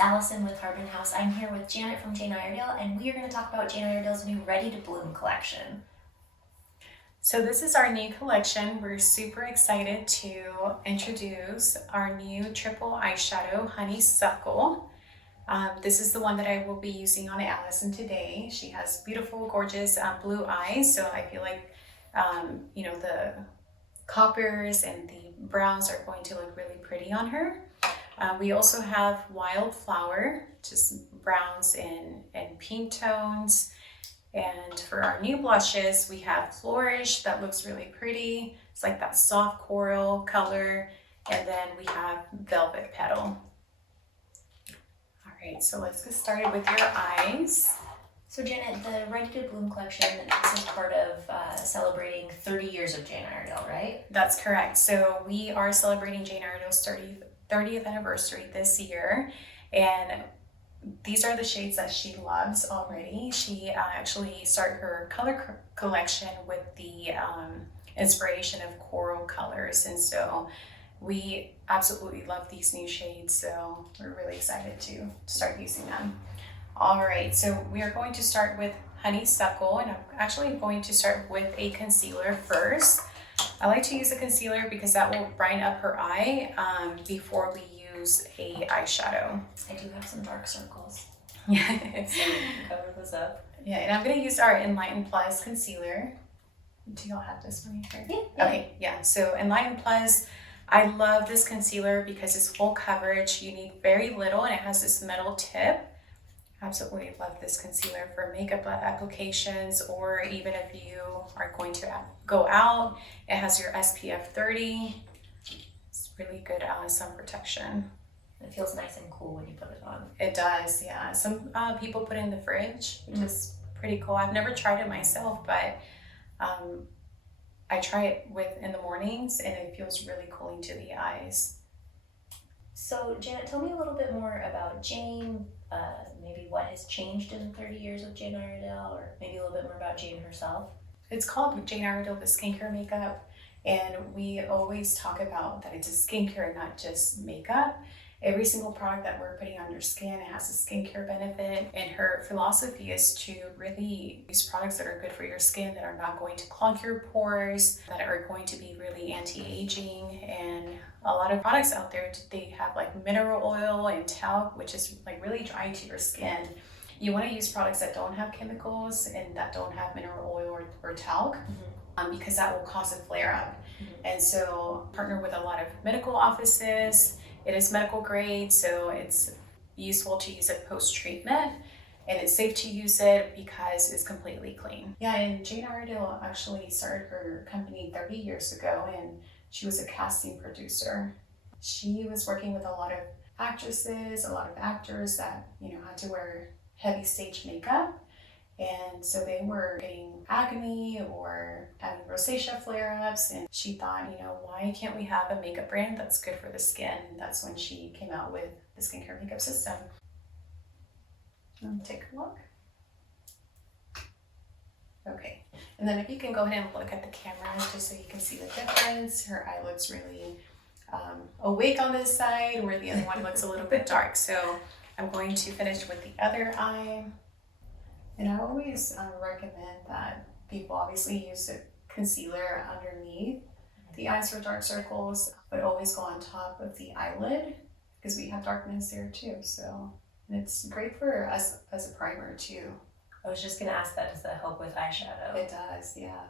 Allison with Harbin House. I'm here with Janet from Jane Iredale, and we are going to talk about Jane Iredale's new Ready to Bloom collection. So this is our new collection. We're super excited to introduce our new triple eyeshadow, Honeysuckle. This is the one that I will be using on Allison today. She has beautiful, gorgeous blue eyes, so I feel like the coppers and the brows are going to look really pretty on her. We also have Wildflower, just browns and pink tones. And for our new blushes, we have Flourish, that looks really pretty. It's like that soft coral color. And then we have Velvet Petal. All right, so let's get started with your eyes. So Janet, the Ready to Bloom collection, this is part of celebrating 30 years of Jane Iredale, right? That's correct. So we are celebrating Jane Iredale's 30th anniversary this year. And these are the shades that she loves already. She actually started her color collection with the inspiration of coral colors. And so we absolutely love these new shades. So we're really excited to start using them. All right, so we are going to start with Honeysuckle, and I'm actually going to start with a concealer first. I like to use a concealer because that will brighten up her eye before we use a eyeshadow. I do have some dark circles. Yeah. So we can cover those up. Yeah, and I'm going to use our Enlighten Plus concealer. Do y'all have this one here? Yeah. Okay, yeah. So Enlighten Plus, I love this concealer because it's full coverage. You need very little, and it has this metal tip. Absolutely love this concealer for makeup applications, or even if you are going to go out. It has your SPF 30. It's really good sun protection. It feels nice and cool when you put it on. It does, yeah. Some people put it in the fridge, which is pretty cool. I've never tried it myself, but I try it in the mornings, and it feels really cooling to the eyes. So Janet, tell me a little bit more about Jane, maybe what has changed in 30 years of Jane Iredale, or maybe a little bit more about Jane herself. It's called Jane Iredale, the skincare makeup, and we always talk about that it's a skincare, not just makeup. Every single product that we're putting on your skin, it has a skincare benefit, and her philosophy is to really use products that are good for your skin, that are not going to clog your pores, that are going to be really anti-aging. And a lot of products out there, they have like mineral oil and talc, which is like really dry to your skin. You want to use products that don't have chemicals and that don't have mineral oil or talc, because that will cause a flare up. And so partner with a lot of medical offices. It is medical grade, so it's useful to use it post-treatment, and it's safe to use it because it's completely clean. Yeah, and Jane Iredale actually started her company 30 years ago, and she was a casting producer. She was working with a lot of actresses, a lot of actors that, had to wear heavy stage makeup. And so they were getting acne or having rosacea flare-ups, and she thought, why can't we have a makeup brand that's good for the skin? And that's when she came out with the skincare makeup system. Take a look. Okay, and then if you can go ahead and look at the camera just so you can see the difference. Her eye looks really awake on this side, where the other one looks a little bit dark. So I'm going to finish with the other eye. And I always recommend that people obviously use a concealer underneath the eyes for dark circles, but always go on top of the eyelid because we have darkness there too. So, and it's great for us as a primer too. I was just going to ask that, does that help with eyeshadow? It does, yeah.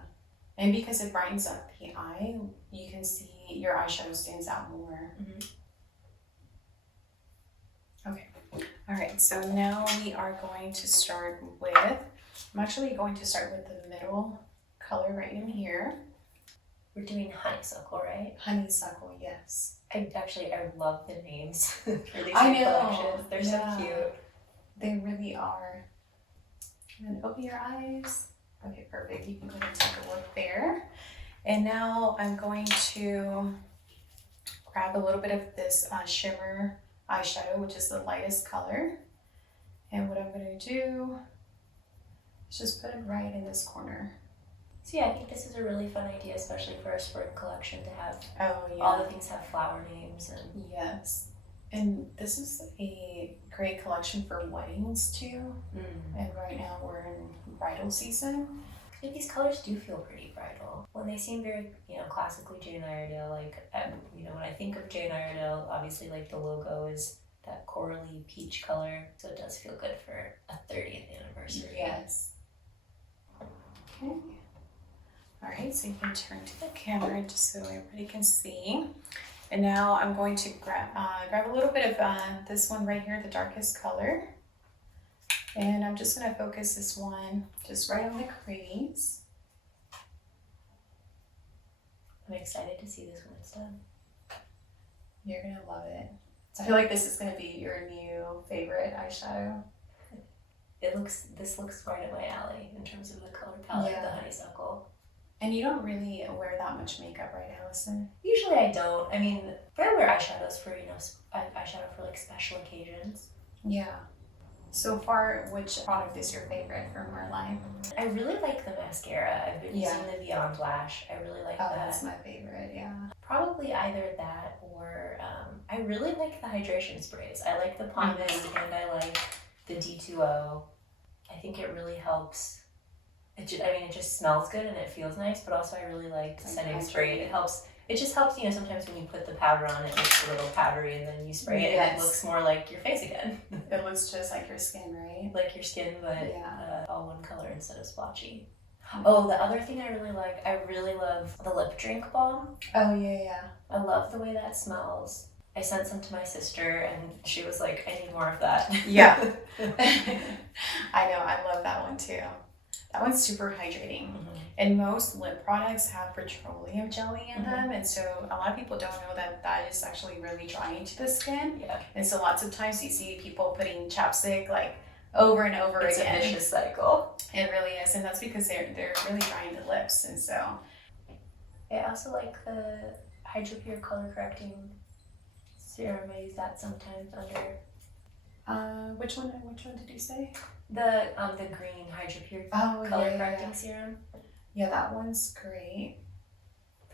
And because it brightens up the eye, you can see your eyeshadow stands out more. Okay. All right, so now we are going to start with, I'm actually going to start with the middle color right in here. We're doing Honeysuckle, right? Honeysuckle, yes. I love the names for these I know. collections. They're so cute. They really are. And then open your eyes. Okay, perfect. You can go ahead and take a look there. And now I'm going to grab a little bit of this shimmer eyeshadow, which is the lightest color. And what I'm going to do is just put it right in this corner. So yeah, I think this is a really fun idea, especially for a spring collection, to have all the things have flower names. And yes. And this is a great collection for weddings too. And right now we're in bridal season. Yeah, these colors do feel pretty bridal. Well, they seem very, classically Jane Iredale. Like, when I think of Jane Iredale, obviously, like, the logo is that corally peach color. So it does feel good for a 30th anniversary. Yes. Okay. All right, so you can turn to the camera just so everybody can see. And now I'm going to grab a little bit of this one right here, the darkest color. And I'm just gonna focus this one just right on the crease. I'm excited to see this when it's done. You're gonna love it. I feel like this is gonna be your new favorite eyeshadow. This looks right up my alley in terms of the color palette, the honeysuckle. And you don't really wear that much makeup, right, Allison? Usually I don't. I mean, I wear eyeshadows for, eyeshadow for like special occasions. Yeah. So far, which product is your favorite from Merline? I really like the mascara. I've been using the Beyond Lash. I really like that. That's my favorite, yeah. Probably either that or I really like the hydration sprays. I like the pomade and I like the D2O. I think it really helps. It just smells good and it feels nice, but also I really like the setting spray. It just helps, sometimes when you put the powder on, it looks a little powdery and then you spray it and it looks more like your face again. It looks just like your skin, right? Like your skin, but all one color instead of splotchy. Oh, the other thing I really love the lip drink balm. Oh, yeah. I love the way that smells. I sent some to my sister and she was like, I need more of that. Yeah. I know, I love that one too. That one's super hydrating. And most lip products have petroleum jelly in them. And so a lot of people don't know that is actually really drying to the skin. Yeah. And so lots of times you see people putting chapstick like over and over again. It's a vicious cycle. It really is. And that's because they're really drying the lips. And so. I also like the Hydropure color correcting serum. I use that sometimes under. Which one did you say? The green Hydropure color correcting serum. Yeah, that one's great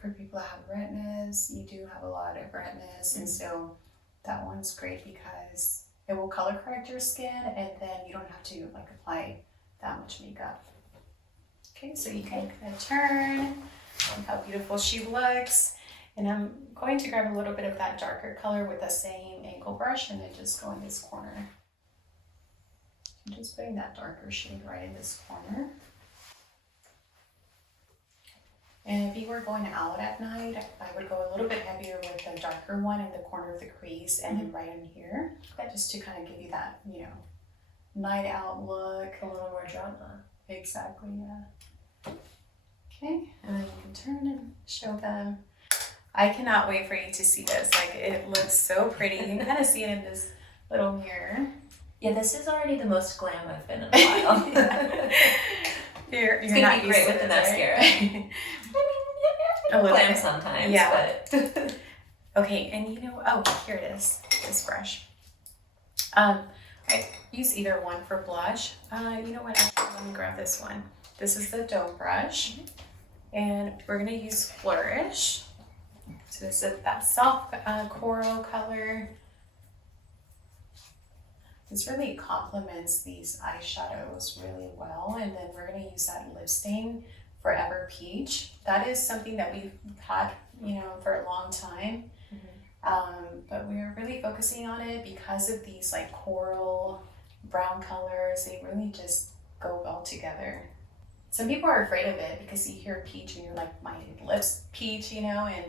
for people that have redness. You do have a lot of redness, and so that one's great because it will color correct your skin, and then you don't have to like apply that much makeup. Okay, so you can kind of turn on how beautiful she looks. And I'm going to grab a little bit of that darker color with the same angle brush and then just go in this corner. I'm just putting that darker shade right in this corner. And if you were going out at night, I would go a little bit heavier with the darker one in the corner of the crease and then right in here, just to kind of give you that, night out look. A little more drama. Exactly, yeah. Okay, and then you can turn and show them. I cannot wait for you to see this. Like, it looks so pretty. You can kind of see it in this little mirror. Yeah, this is already the most glam I've been in a while. You're it's gonna be great with the mascara. I mean, a little glam sometimes. Yeah. But okay, and here it is. This brush. I use either one for blush. You know what? Actually, let me grab this one. This is the doe brush, and we're gonna use Flourish. So this is that soft coral color. This really complements these eyeshadows really well. And then we're gonna use that lip stain, Forever Peach. That is something that we've had, for a long time. But we're really focusing on it because of these like coral brown colors. They really just go well together. Some people are afraid of it because you hear peach and you're like, my lips peach, and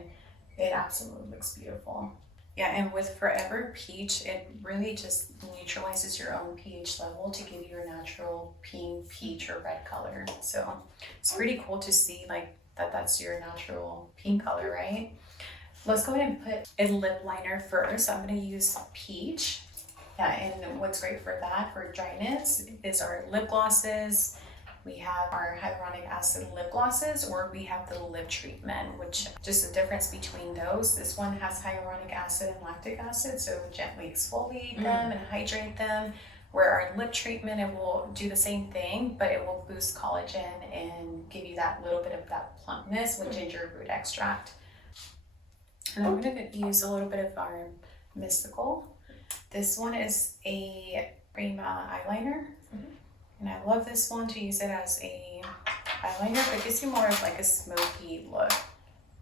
it absolutely looks beautiful. Yeah, and with Forever Peach, it really just neutralizes your own pH level to give you your natural pink, peach, or red color. So it's pretty cool to see like that's your natural pink color, right? Let's go ahead and put a lip liner first. I'm gonna use Peach. Yeah, and what's great for that, for dryness, is our lip glosses. We have our hyaluronic acid lip glosses, or we have the lip treatment, which just the difference between those. This one has hyaluronic acid and lactic acid, so gently exfoliate them and hydrate them. Where our lip treatment, it will do the same thing, but it will boost collagen and give you that little bit of that plumpness with ginger root extract. And I'm gonna use a little bit of our Mystical. This one is a cream eyeliner. Mhm. And I love this one to use it as a eyeliner. It gives you more of like a smoky look.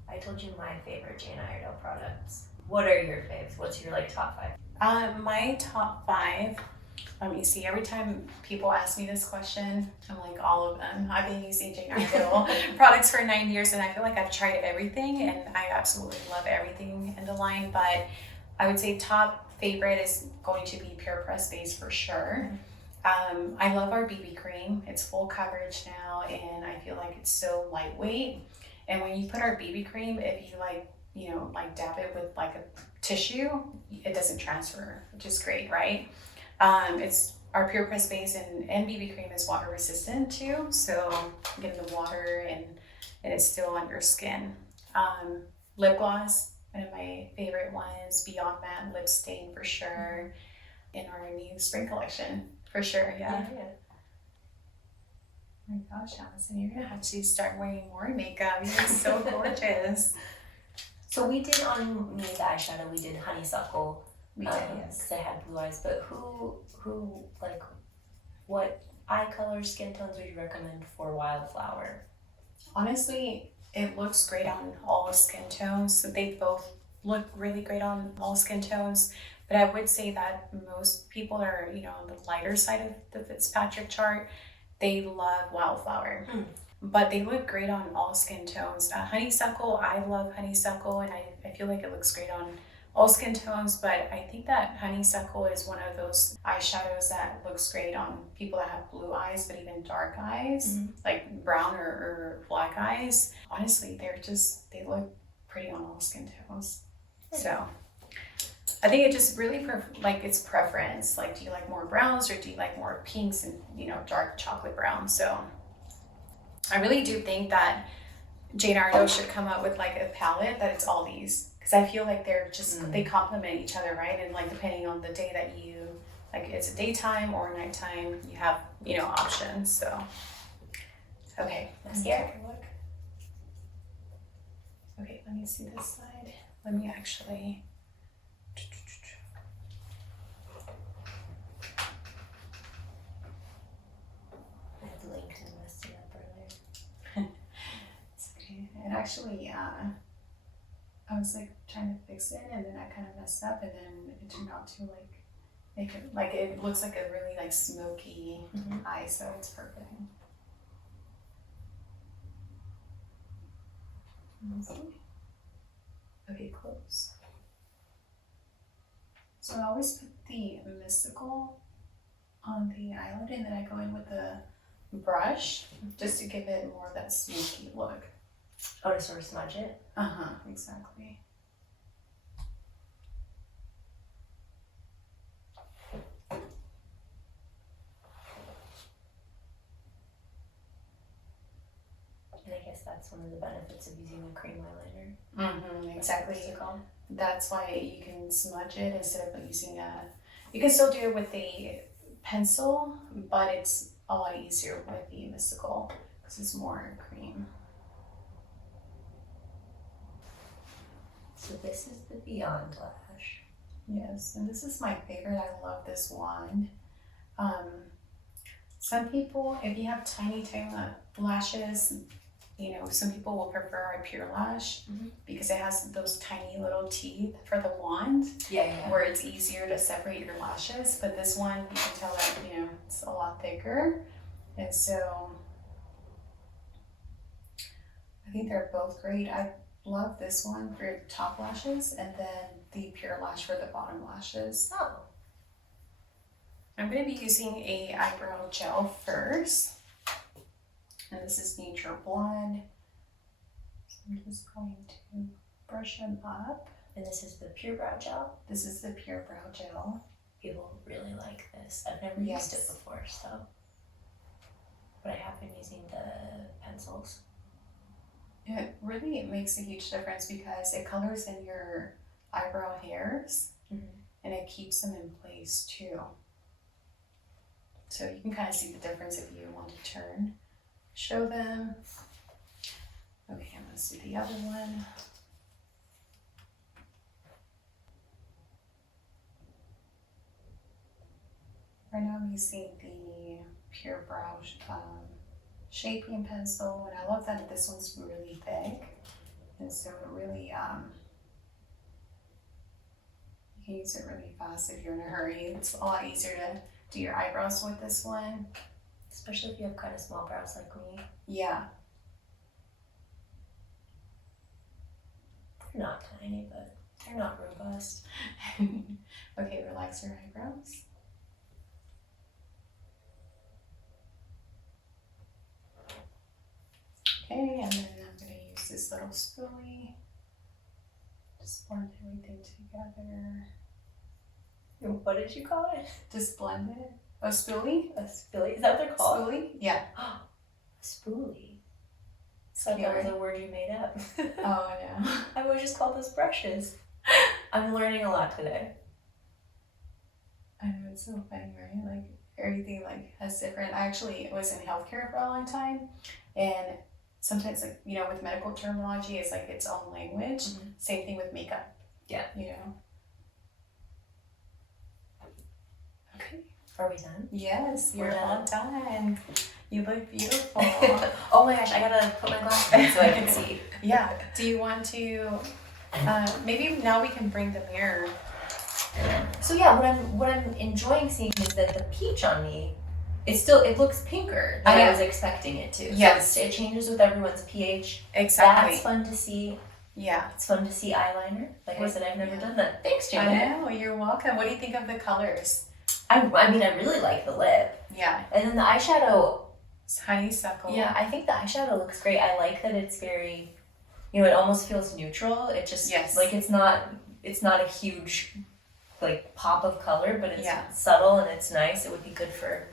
I told you my favorite Jane Iredale products. What are your faves? What's your like top 5? My top 5, let me see, every time people ask me this question, I'm like, all of them. I've been using Jane Iredale products for 9 years, and I feel like I've tried everything, and I absolutely love everything in the line, but I would say top favorite is going to be Pure Press Base for sure. I love our BB cream. It's full coverage now, and I feel like it's so lightweight. And when you put our BB cream, if you like, you know, like dab it with like a tissue, it doesn't transfer, which is great, right? It's our Pure Press Base and BB cream is water resistant too, so you get in the water and it's still on your skin. Lip gloss, one of my favorite ones, Beyond Matte Lip Stain for sure, in our new spring collection for sure. Yeah. Oh my gosh, Allison, you're gonna have to start wearing more makeup. You're so gorgeous. So we did on me the eyeshadow. We did honeysuckle. We did, yes. Because I had blue eyes. But who like, what eye color, skin tones would you recommend for Wildflower? Honestly, it looks great on all skin tones. They both look really great on all skin tones. But I would say that most people are, you know, on the lighter side of the Fitzpatrick chart. They love Wildflower. But they look great on all skin tones. Honeysuckle, I love honeysuckle, and I feel like it looks great on all skin tones, but I think that honeysuckle is one of those eyeshadows that looks great on people that have blue eyes, but even dark eyes, like brown or black eyes. Honestly, they look pretty on all skin tones. So I think it just really it's preference. Like, do you like more browns or do you like more pinks and, you know, dark chocolate brown? So I really do think that Jane Iredale should come up with like a palette that it's all these, because I feel like they're just they complement each other, right? And like depending on the day that you like, it's a daytime or nighttime, you have, you know, options. So okay, let's take a look. Okay, let me see this side. Let me actually. I had linked and messed it up earlier. It's okay. And actually, I was like trying to fix it, and then I kind of messed up, and then it turned out to like make it like it looks like a really like smoky eye, so it's perfect. Okay, close. So I always put the Mystical on the eyelid, and then I go in with the brush just to give it more of that smoky look. Oh, to sort of smudge it? Exactly. And I guess that's one of the benefits of using a cream eyeliner. Exactly. What's it called? That's why you can smudge it instead of using you can still do it with a pencil, but it's a lot easier with the Mystical because it's more cream. So this is the Beyond Lash. Yes, and this is my favorite. I love this wand. Some people, if you have tiny lashes, you know, some people will prefer a Pure Lash because it has those tiny little teeth for the wand, where it's easier to separate your lashes. But this one, you can tell that, you know, it's a lot thicker, and so I think they're both great. I love this one for top lashes, and then the Pure Lash for the bottom lashes. Oh. I'm going to be using a eyebrow gel first. And this is Nature Blonde. So I'm just going to brush them up. And this is the Pure Brow Gel. This is the Pure Brow Gel. People really like this. I've never used it before, so. But I have been using the pencils. It really makes a huge difference because it colors in your eyebrow hairs and it keeps them in place too. So you can kind of see the difference if you want to show them. Okay, let's do the other one. Right now I'm using the Pure Brow shaping pencil, and I love that this one's really thick, and so it really you can use it really fast if you're in a hurry. It's a lot easier to do your eyebrows with this one. Especially if you have kind of small brows like me. Yeah. They're not tiny, but they're not robust. Okay, relax your eyebrows. Okay, and then I'm going to use this little spoolie. Just blend everything together. What did you call it? Just blend it. A spoolie? A spoolie? Is that what they're called? Spoolie? Yeah. Spoolie. So that was a word you made up. Oh, I know. I've always just called those brushes. I'm learning a lot today. I know, it's so funny, right? Like everything like has different. I actually was in healthcare for a long time, and sometimes like, you know, with medical terminology, it's like its own language. Mm-hmm. Same thing with makeup. Yeah. You know. Okay. Are we done? Yes, you're We're all done. You look beautiful. Oh my gosh, I gotta put my glasses on so I can see. Yeah. Do you want to? Maybe now we can bring the mirror. So yeah, what I'm enjoying seeing is that the peach on me, it looks pinker than I was expecting it to. Yes. So it changes with everyone's pH. Exactly. That's fun to see. Yeah. It's fun to see eyeliner. Like I said, I've never done that. Thanks, I Janet. know. You're welcome. What do you think of the colors? I mean, I really like the lip. Yeah. And then the eyeshadow. It's honeysuckle. Yeah, I think the eyeshadow looks great. I like that it's very, you know, it almost feels neutral. It just, like, it's not a huge, like, pop of color, but it's subtle and it's nice. It would be good for.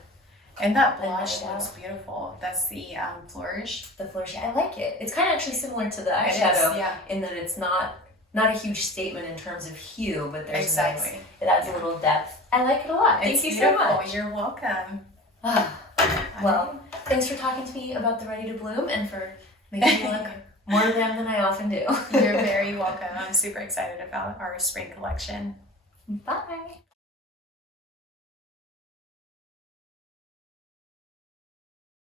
And that blush looks beautiful. That's the Flourish. The Flourish, I like it. It's kind of actually similar to the eyeshadow in that it's not a huge statement in terms of hue, but there's it adds a little depth. I like it a lot. Thank you so much. You're welcome. Well, thanks for talking to me about the Ready to Bloom and for making me look more them than I often do. You're very welcome. I'm super excited about our spring collection. Bye.